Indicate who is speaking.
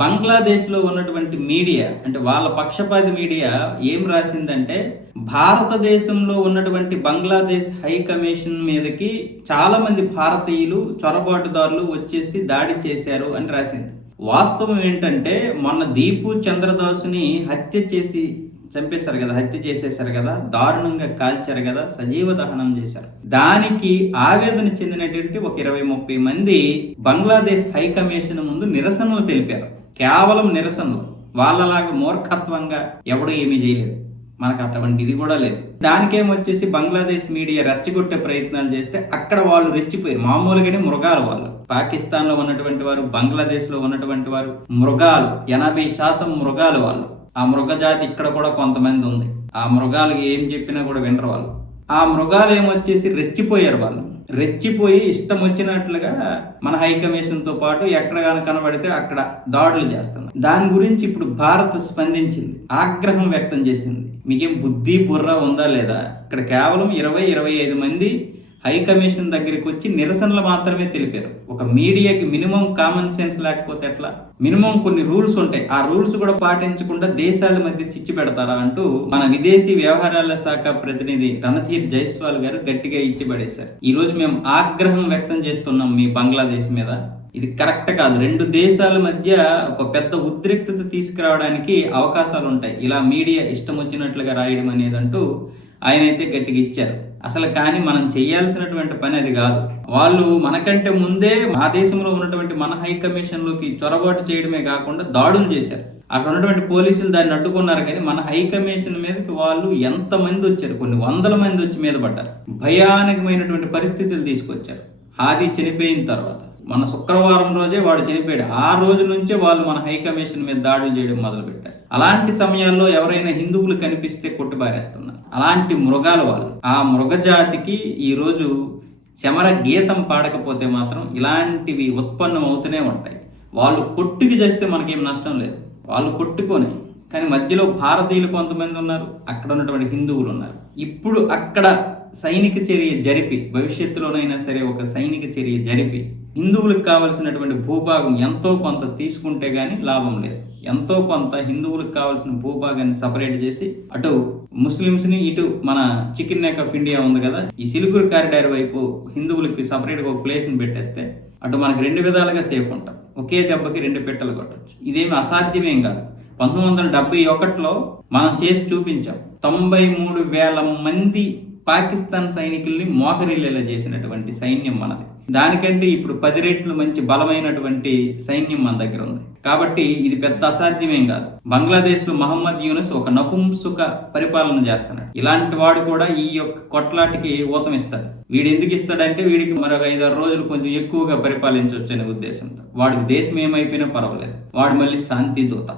Speaker 1: బంగ్లాదేశ్లో ఉన్నటువంటి మీడియా అంటే వాళ్ళ పక్షపాతి మీడియా ఏం రాసిందంటే భారతదేశంలో ఉన్నటువంటి బంగ్లాదేశ్ హై కమిషన్ మీదకి చాలా మంది భారతీయులు చొరబాటుదారులు వచ్చేసి దాడి చేశారు అని రాసింది. వాస్తవం ఏంటంటే మొన్న దీపు చంద్రదాసుని హత్య చేసి చంపేశారు కదా హత్య చేసేశారు కదా దారుణంగా కాల్చారు కదా సజీవ దహనం చేశారు. దానికి ఆవేదన చెందినటువంటి ఒక ఇరవై ముప్పై మంది బంగ్లాదేశ్ హై కమిషన్ ముందు నిరసనలు తెలిపారు. కేవలం నిరసనలు. వాళ్ళలాగా మూర్ఖత్వంగా ఎవడూ ఏమీ చేయలేదు. మనకు అటువంటిది కూడా లేదు. దానికేమొచ్చేసి బంగ్లాదేశ్ మీడియా రెచ్చగొట్టే ప్రయత్నాలు చేస్తే అక్కడ వాళ్ళు రెచ్చిపోయారు. మామూలుగానే మృగాలు వాళ్ళు. పాకిస్తాన్లో ఉన్నటువంటి వారు బంగ్లాదేశ్లో ఉన్నటువంటి వారు మృగాలు. ఎనభై శాతం మృగాలు వాళ్ళు. ఆ మృగజాతి ఇక్కడ కూడా కొంతమంది ఉంది. ఆ మృగాలు ఏం చెప్పినా కూడా వినరు వాళ్ళు. ఆ మృగాలు ఏమొచ్చేసి రెచ్చిపోయారు వాళ్ళు. రెచ్చిపోయి ఇష్టం వచ్చినట్లుగా మన హై కమిషన్తో పాటు ఎక్కడ కనబడితే అక్కడ దాడులు చేస్తున్నారు. దాని గురించి ఇప్పుడు భారత్ స్పందించింది. ఆగ్రహం వ్యక్తం చేసింది. మీకేం బుద్ధి బుర్ర ఉందా లేదా? ఇక్కడ కేవలం ఇరవై ఇరవై ఐదు మంది హై కమిషన్ దగ్గరికి వచ్చి నిరసనలు మాత్రమే తెలిపారు. ఒక మీడియాకి మినిమం కామన్ సెన్స్ లేకపోతే ఎట్లా? మినిమం కొన్ని రూల్స్ ఉంటాయి. ఆ రూల్స్ కూడా పాటించకుండా దేశాల మధ్య చిచ్చు పెడతారా అంటూ మన విదేశీ వ్యవహారాల శాఖ ప్రతినిధి రణధీర్ జైస్వాల్ గారు గట్టిగా ఇచ్చిపడేశారు. ఈ రోజు మేము ఆగ్రహం వ్యక్తం చేస్తున్నాం మీ బంగ్లాదేశ్ మీద. ఇది కరెక్ట్ కాదు. రెండు దేశాల మధ్య ఒక పెద్ద ఉద్రిక్తత తీసుకురావడానికి అవకాశాలు ఉంటాయి. ఇలా మీడియా ఇష్టం వచ్చినట్లుగా రాయడం అనేది అంటూ ఆయన అయితే గట్టిగా ఇచ్చారు. అసలు కానీ మనం చేయాల్సినటువంటి పని అది కాదు. వాళ్ళు మనకంటే ముందే ఆ దేశంలో ఉన్నటువంటి మన హై కమిషన్లోకి చొరబాటు చేయడమే కాకుండా దాడులు చేశారు. అక్కడ ఉన్నటువంటి పోలీసులు దాన్ని అడ్డుకున్నారు కానీ మన హై కమిషన్ మీదకి వాళ్ళు ఎంత మంది వచ్చారు? కొన్ని వందల మంది వచ్చి మీద పడ్డారు. భయానకమైనటువంటి పరిస్థితులు తీసుకొచ్చారు. హాది చనిపోయిన తర్వాత. మన శుక్రవారం రోజే వాడు చనిపోయాడు. ఆ రోజు నుంచే వాళ్ళు మన హై కమిషన్ మీద దాడులు చేయడం మొదలుపెట్టారు. అలాంటి సమయాల్లో ఎవరైనా హిందువులు కనిపిస్తే కొట్టిపారేస్తున్నారు అలాంటి మృగాలు వాళ్ళు. ఆ మృగజాతికి ఈరోజు శమర గీతం పాడకపోతే మాత్రం ఇలాంటివి ఉత్పన్నం అవుతూనే ఉంటాయి. వాళ్ళు కొట్టుకి చేస్తే మనకేం నష్టం లేదు. వాళ్ళు కొట్టుకొని కానీ మధ్యలో భారతీయులు కొంతమంది ఉన్నారు అక్కడ ఉన్నటువంటి హిందువులు ఉన్నారు. ఇప్పుడు అక్కడ సైనిక చర్య జరిపి భవిష్యత్తులోనైనా సరే ఒక సైనిక చర్య జరిపి హిందువులకు కావలసినటువంటి భూభాగం ఎంతో కొంత తీసుకుంటే గానీ లాభం లేదు. ఎంతో కొంత హిందువులకు కావాల్సిన భూభాగాన్ని సపరేట్ చేసి అటు ముస్లిమ్స్ని ఇటు మన చికెన్ నెక్ ఆఫ్ ఇండియా ఉంది కదా ఈ సిలుగురు కారిడార్ వైపు హిందువులకి సపరేట్గా ఒక ప్లేస్ని పెట్టేస్తే అటు మనకి రెండు విధాలుగా సేఫ్ ఉంటాం. ఒకే దెబ్బకి రెండు పెట్టలు కొట్టచ్చు. ఇదేమి అసాధ్యమేం కాదు. పంతొమ్మిది వందల డెబ్బై ఒకటిలో మనం చేసి చూపించాం. తొంభై మూడు వేల మంది పాకిస్తాన్ సైనికుల్ని మోకరిల్లేలా చేసినటువంటి సైన్యం మనది. దానికంటే ఇప్పుడు పది రెట్లు మంచి బలమైనటువంటి సైన్యం మన దగ్గర ఉంది. కాబట్టి ఇది పెద్ద అసాధ్యమేం కాదు. బంగ్లాదేశ్లో మహమ్మద్ యూనస్ ఒక నపుంసుక పరిపాలన చేస్తున్నాడు. ఇలాంటి వాడు కూడా ఈ యొక్క కొట్లాటికి ఊతం ఇస్తాడు. వీడు ఎందుకు ఇస్తాడంటే వీడికి మరొక ఐదారు రోజులు కొంచెం ఎక్కువగా పరిపాలించవచ్చు అనే ఉద్దేశంతో. వాడికి దేశం ఏమైపోయినా పర్వాలేదు. వాడు మళ్ళీ శాంతి దూత